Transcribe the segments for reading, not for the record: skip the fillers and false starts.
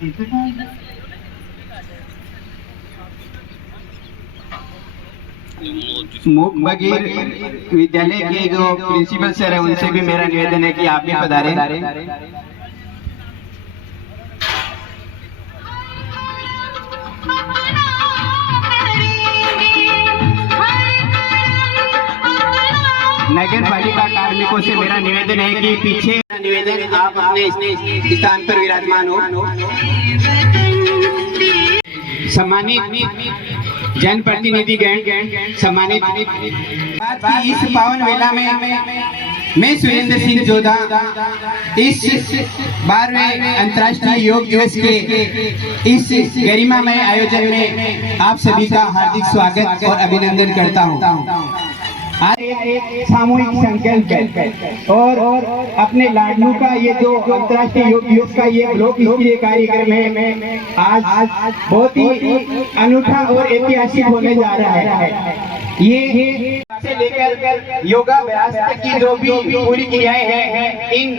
मूक बगीर विद्यालय के जो प्रिंसिपल सर है उनसे भी मेरा निवेदन है कि आप भी पधारें। नगर पालिका कार्मिकों से मेरा निवेदन है कि पीछे निवेदन आप अपने स्थान पर विराजमान हो। सम्मानित जनप्रतिनिधिगण, सम्मानित इस पावन वेला में मैं सुरेंद्र सिंह जोधा इस 12वें अंतर्राष्ट्रीय योग दिवस के इस गरिमामय आयोजन में आप सभी का हार्दिक स्वागत और अभिनंदन करता हूँ। आज एक सामूहिक संकल्प और अपने लाडलू का ये जो अंतर्राष्ट्रीय योग दिवस का ये ब्लॉक स्तरीय कार्यक्रम है, आज बहुत ही अनूठा और ऐतिहासिक होने जा रहा है। ये से लेकर योगाभ्यास तक की जो भी पूरी क्रियाएं हैं इन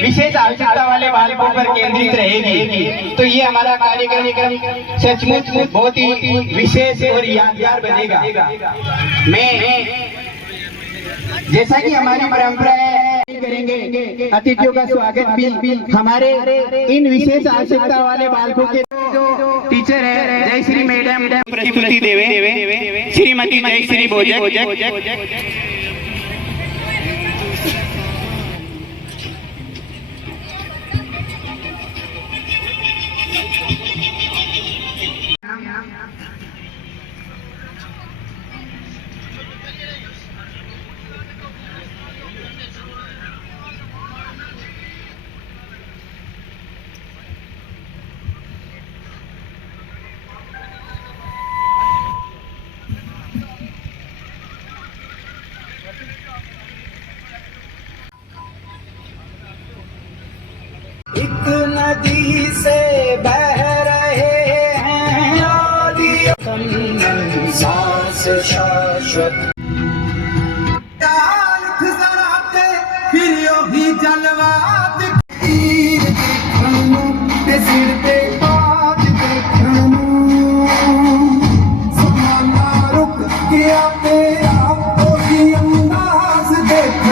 विशेष आवश्यकता वाले बालकों पर केंद्रित रहेगी। तो ये हमारा कार्यक्रम सचमुच बहुत ही विशेष और यादगार बनेगा। मैं जैसा कि हमारी परंपरा है करेंगे अतिथियों का स्वागत भी हमारे इन विशेष आवश्यकता वाले बालकों के जो टीचर है जय श्री मैडम प्रस्तुति देवे श्रीमती जय श्री भोजक। एक नदी से बह रहे हैं सांस शाश्वत फिर यो भी जलवा सिर पे बात समाना रुक गया तेरा कोई अंदाज देख।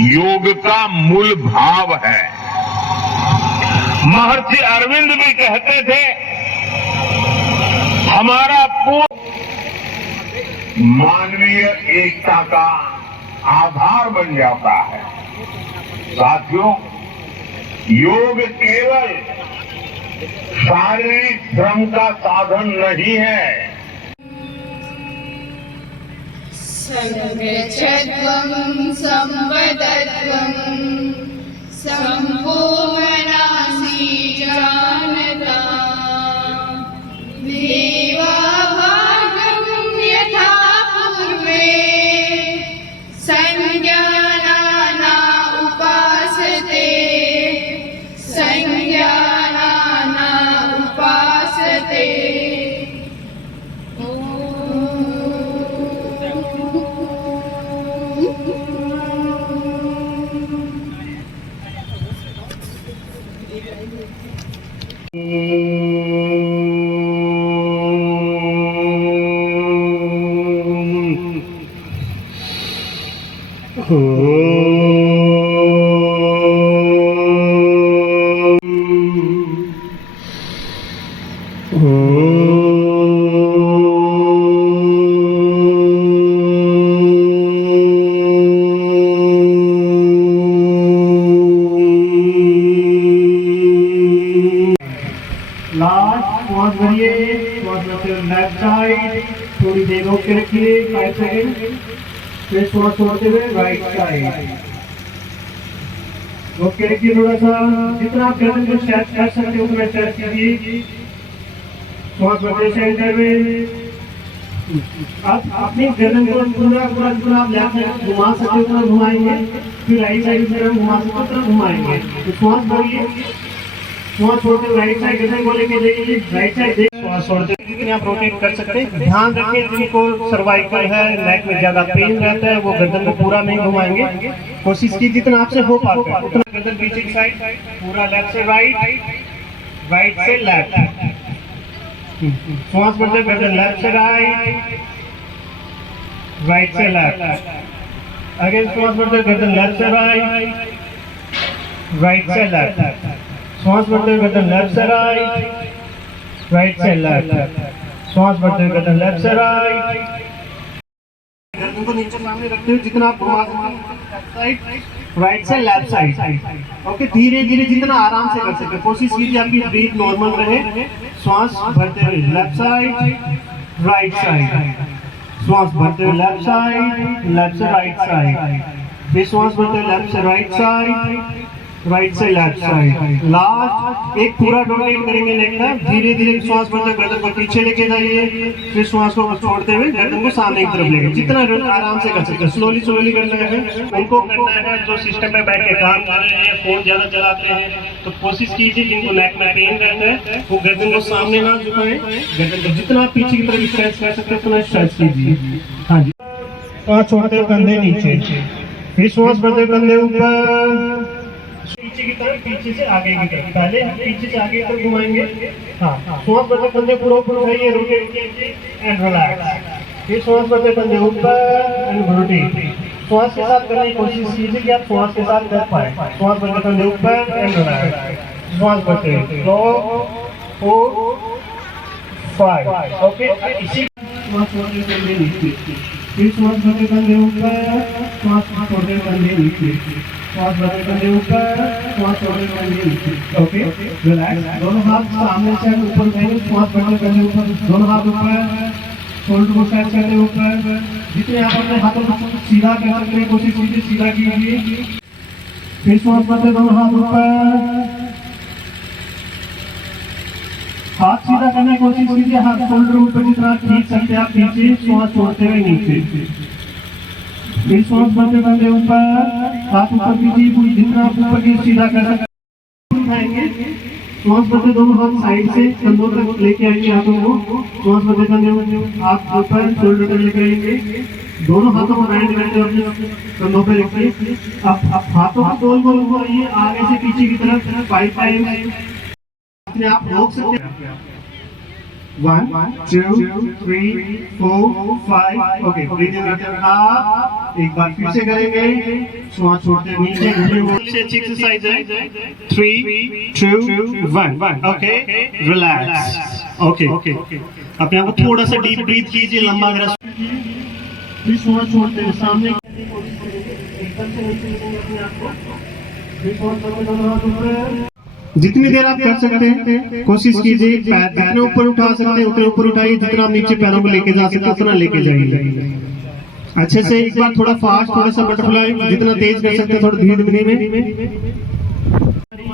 योग का मूल भाव है। महर्षि अरविंद भी कहते थे हमारा मानवीय एकता का आधार बन जाता है। साथियों, योग केवल शारीरिक श्रम का साधन नहीं है। संगच्छध्वं संवदध्वं संभो मनासि जानता देवाभागं यथा पूर्वे संज्ञानाना उपासते संज्ञानाना उपासते। लेफ्ट साइड थोड़ी देर रोक के रखिए 5 सेकंड, फिर थोड़ा छोड़ते हुए राइट साइड रोक के रखिए। थोड़ा सा जितना आप गर्दन को स्ट्रेच कर सकते हो उतना स्ट्रेच कीजिए। श्वास भरते सेंटर में। आप अपनी गर्दन को पूरा पूरा पूरा आप लेफ्ट साइड घुमा सकते हो, उतना घुमाएंगे, फिर राइट साइड की तरफ घुमा सकते हो, उतना घुमाएंगे। तो श्वास भरिए, श्वास छोड़ते राइट साइड गर्दन को लेके जाइए, राइट साइड देख, श्वास छोड़ते जितने आप रोटेट कर सकते हैं। ध्यान रखिए जिनको सर्वाइकल है, नेक में ज्यादा पेन रहता है, वो गर्दन को पूरा नहीं घुमाएंगे। कोशिश की जितना आपसे हो पाता है उतना गर्दन पीछे की साइड, पूरा लेफ्ट से राइट, राइट से लेफ्ट। श्वास भरते गर्दन लेफ्ट से राइट, राइट से लेफ्ट। अगेन श्वास भरते गर्दन लेफ्ट से राइट, राइट से लेफ्ट। श्वास भरते गर्दन लेफ्ट से राइट, राइट से लेफ्ट। श्वास भरते गर्दन लेफ्ट से राइट। गर्दन को नीचे सामने रखते हुए जितना आप घुमा साइड, राइट से लेफ्ट साइड। ओके, धीरे धीरे जितना आराम से कर सकते हैं। कोशिश कीजिए आपकी ब्रीथ नॉर्मल रहे। श्वास भरते हुए लेफ्ट साइड, राइट साइड। श्वास भरते हुए लेफ्ट साइड, लेफ्ट से राइट साइड। फिर श्वास भरते हुए लेफ्ट से राइट साइड, राइट से लेफ्ट साइड। लास्ट एक पूरा रोटेट करेंगे नेक का। धीरे धीरे श्वास भरते हुए गर्दन को पीछे लेके जाइए, फिर श्वास को छोड़ते हुए गर्दन को सामने की तरफ लेके, जितना आराम से कर सकते हैं। स्लोली स्लोली करना है। उनको करना है जो सिस्टम पे बैठ के काम कर रहे हैं, फोन ज्यादा चलाते हैं, तो कोशिश कीजिए जिनको नेक में पेन रहता है वो गर्दन को सामने ना झुकाएं। गर्दन को जितना आप पीछे की तरफ स्ट्रेच कर सकते हैं उतना स्ट्रेच कीजिए। हाँ जी, और छोड़ते हुए कंधे नीचे, फिर श्वास भरते हुए कंधे ऊपर, पीछे की तरफ, पीछे से आगे की तरफ। पहले हम पीछे से आगे की तरफ घुमाएंगे। हाँ, श्वास भरते कंधे पूरा ऊपर उठाइए, रोटेट कीजिए एंड रिलैक्स। फिर श्वास भरते कंधे ऊपर एंड रोटेट। श्वास के साथ करने की कोशिश कीजिए कि आप श्वास के साथ कर पाए। श्वास भरते कंधे ऊपर एंड रिलैक्स। श्वास भरते 4 4 5। ओके, इसी श्वास छोड़ते कंधे नीचे, फिर श्वास भरते कंधे ऊपर, श्वास छोड़ते कंधे नीचे, श्वास भरते कंधे ऊपर, श्वास छोड़ते कंधे नीचे। Okay, relax. दोनों हाथ सामने से ऊपर करेंगे, श्वास भरते कंधे ऊपर, दोनों हाथ ऊपर, शोल्डर को स्ट्रेच करते ऊपर। जितने आप अपने हाथों को सीधा कर सकते हैं कोशिश कीजिए, सीधा कीजिए। फिर श्वास भरते दोनों हाथ ऊपर, हाथ सीधा करने की कोशिश कीजिए। हाथ शोल्डर ऊपर जितना खींच सकते हैं आप खींचिए, श्वास छोड़ते हुए नीचे। फिर श्वास भरते कंधे ऊपर, हाथ ऊपर कीजिए, पूरी जितना आप ऊपर की सीधा कर सकते हैं उठाएंगे। श्वास भरते दोनों हाथ साइड से कंधों तक लेके आएंगे हाथों को। श्वास भरते कंधे हाथ ऊपर, शोल्डर तक लेके आएंगे। दोनों हाथों को राइट करते अपने कंधों पे रखिए। अब हाथों को गोल गोल घुमाइए आगे से पीछे की तरफ 5 टाइम। आप रोक सकते हैं। 1 2 3 4 5। ओके, ब्रीदिंग आप एक बार फिर से करेंगे। श्वास छोड़ते नीचे, सबसे अच्छी एक्सरसाइज है। 3 2 1। Okay, relax. ओके, अपने आप को थोड़ा सा डीप ब्रीथ कीजिए, लंबा ग्रस, फिर श्वास छोड़ते हैं सामने एकदम से नीचे लेंगे अपने आप को। फिर श्वास छोड़ते दोनों हाथ ऊपर, जितनी देर आप कर सकते हैं कोशिश कीजिए। पैर जितने ऊपर उठा सकते हैं उतने ऊपर उठाइए, जितना आप नीचे पैरों को लेके जा सकते हैं उतना लेके जाइए। अच्छे से एक बार थोड़ा फास्ट, थोड़ा सा बटरफ्लाई, जितना तेज कर सकते हैं थोड़ा धीरे धीरे में।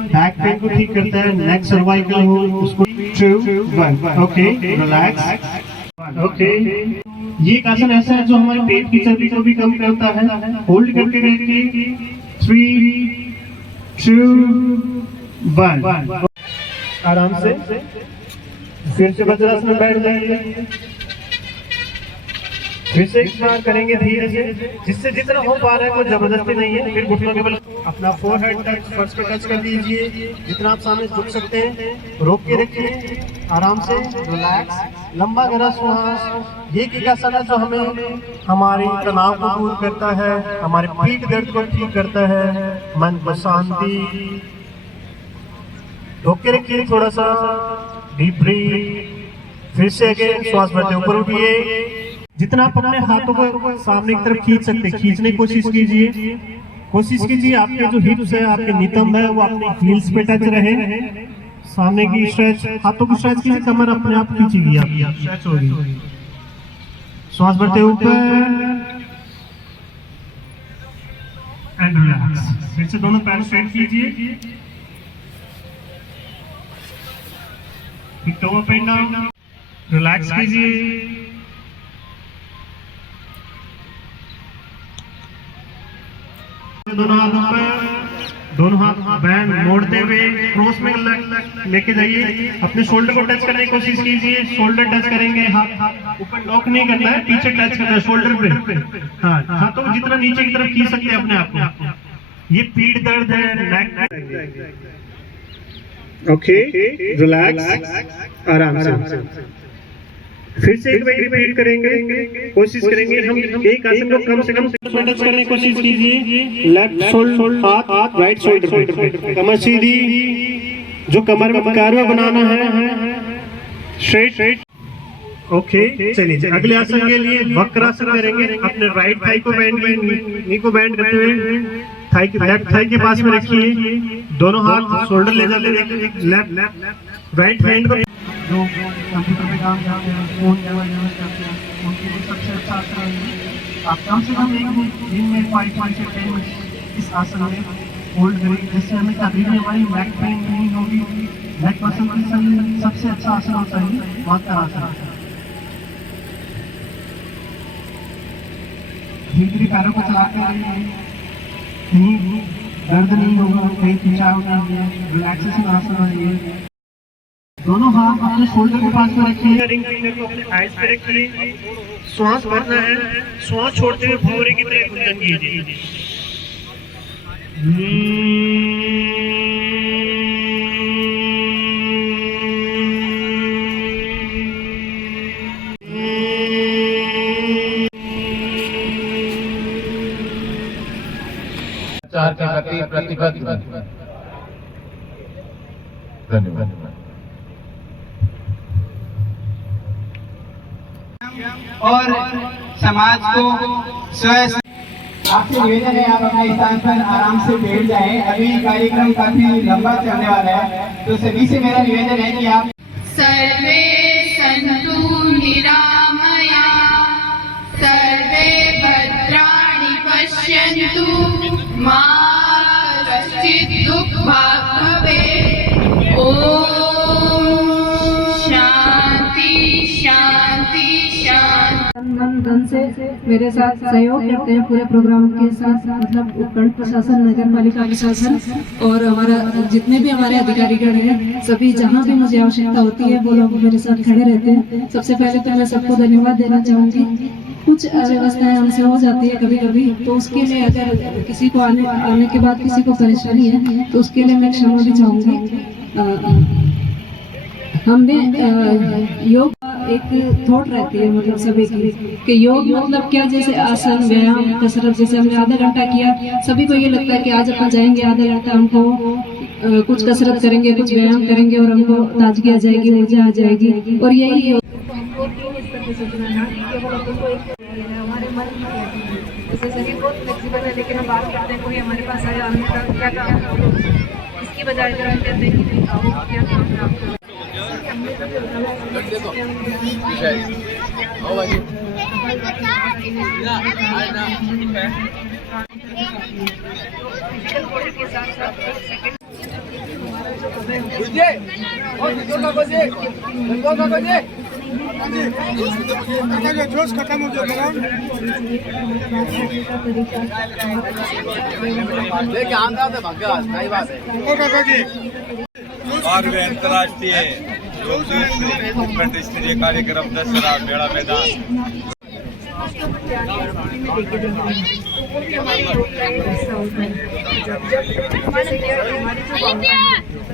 बैक पेन को ठीक करता है, नेक सर्वाइकल हो उसको। 2 1। Okay, relax. ओके, ये एक आसन ऐसा है जो हमारे पेट की चर्बी को भी कम करता है। होल्ड करके रखिए। 3 2 1। आराम से फिर से वज्रासन में बैठ जाएंगे। फिर से एक बार करेंगे धीरे से, जिससे जितना हो पा रहा है कोई जबरदस्ती नहीं है। फिर घुटनों के बल अपना फोरहेड टच, फर्श पे टच कर दीजिए। जितना आप सामने झुक सकते हैं रोक के रखिए, आराम से रिलैक्स। लंबा गहरा श्वास। ये एक आसन है जो हमें हमारे तनाव को दूर करता है, हमारे पीठ दर्द को ठीक करता है, मन को शांति। रोक के रखिए, थोड़ा सा डीप ब्रीथ। फिर से अगेन श्वास भरते ऊपर उठिए। जितना आप अपने हाथों को सामने की तरफ खींच सकते हैं खींचने की कोशिश कीजिए। कोशिश कीजिए आपके जो हिप्स है, आपके नितंब है, वो अपने हील्स पे टच रहे। सामने की स्ट्रेच, हाथों को स्ट्रेच कीजिए, कमर अपने आप खींचेगी, आप स्ट्रेच होगी। श्वास भरते ऊपर एंड रिलैक्स। फिर से दोनों पैर स्ट्रेट कीजिए, toe up and down. Relax कीजिए। दोनों हाथों पर, दोनों हाथ बैंड मोड़ते हुए क्रॉस में लेके जाइए। अपने शोल्डर को टच करने की कोशिश कीजिए। शोल्डर टच करेंगे, हाथ ऊपर लॉक नहीं करना है, पीछे टच करना है शोल्डर पे। हाँ, हाथों को जितना नीचे की तरफ खींच सकते हैं अपने आप को। ये पीठ दर्द है, नेक। ओके, रिलैक्स, आराम से। फिर से एक बार रिपीट करेंगे, कोशिश करेंगे हम एक आसन को कम से कम टच करने की कोशिश कीजिए। लेफ्ट शोल्डर, हाथ राइट शोल्डर पे, कमर सीधी, जो कमर में कार्य बनाना है, स्ट्रेट। ओके, चलिए अगले आसन के लिए वक्रासन करेंगे। अपने राइट थाई को बेंड, नी को बेंड करते हुए थाई के लेफ्ट थाई के पास में रखिए। दोनों हाथ शोल्डर ले जाते, लेफ्ट राइट हैंड को जो कंप्यूटर पे काम करते हैं, फोन यूज करते हैं, उनके लिए सबसे अच्छा आसन है। आप कम से कम एक दिन में 5 से 10 मिनट इस आसन में होल्ड करें, जिससे हमें कभी भी हमारी बैक पेन नहीं होगी। बैक मसल के लिए सबसे अच्छा आसन होता है वक्रासन। धीरे पैरों को चलाते रहिए, कहीं दर्द नहीं होगा, कहीं खिंचाव नहीं है, रिलैक्सेशन आसन है ये। दोनों हाथ अपने शोल्डर के पास में रखिए, रिंग फिंगर को अपने आईज पे रखिए। श्वास भरना है, श्वास छोड़ते हुए भौरे की तरह गुंजन कीजिए। के प्रति प्रतिबद्ध। धन्यवाद। और समाज को स्वस्थ। आपसे निवेदन है, आप अपने स्थान पर आराम से बैठ जाएं। अभी कार्यक्रम काफी लंबा चलने वाला है, तो सभी से मेरा निवेदन है कि आप सर्वे सन्तु निरामया, सर्वे भद्राणि पश्यन्तु, मा कश्चित् दुःखभाग् भवेत्। ओम शांति शांति शांति। धन से मेरे साथ सहयोग करते हैं पूरे प्रोग्राम के साथ, मतलब उपखंड प्रशासन, नगर पालिका प्रशासन और हमारा जितने भी हमारे अधिकारीगण हैं, सभी जहां भी मुझे आवश्यकता होती है वो लोग मेरे साथ खड़े रहते हैं। सबसे पहले तो मैं सबको धन्यवाद देना चाहूँगी। कुछ अव्यवस्थाएं हमसे हो जाती है कभी कभी, तो उसके लिए अगर किसी को आने के बाद किसी को परेशानी है तो उसके लिए मैं क्षमा भी चाहूँगी। हमने योग एक थॉट रहती है, मतलब सभी की कि योग मतलब क्या, जैसे आसन, व्यायाम, कसरत। जैसे हमने आधा घंटा किया, सभी को ये लगता है कि आज अपन जाएंगे आधा घंटा, हमको कुछ कसरत करेंगे, कुछ व्यायाम करेंगे और हमको ताजगी आ जाएगी, ऊर्जा आ जाएगी। और यही योग हमारे मन जैसे शरीर बहुत फ्लेक्सिबल है, लेकिन हम बात करते हैं कोई हमारे पास आया, हमने क्या काम करो, इसकी बजाय अगर हम कहते हैं कि आओ क्या काम करो। जोश खत्म हो गया बारहवें अंतर्राष्ट्रीय योग दिवस उपखंड स्तरीय कार्यक्रम दशहरा मेला मैदान।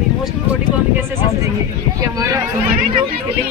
इमोशनल बॉडी को हम कैसे समझेंगे कि हमारी जो भी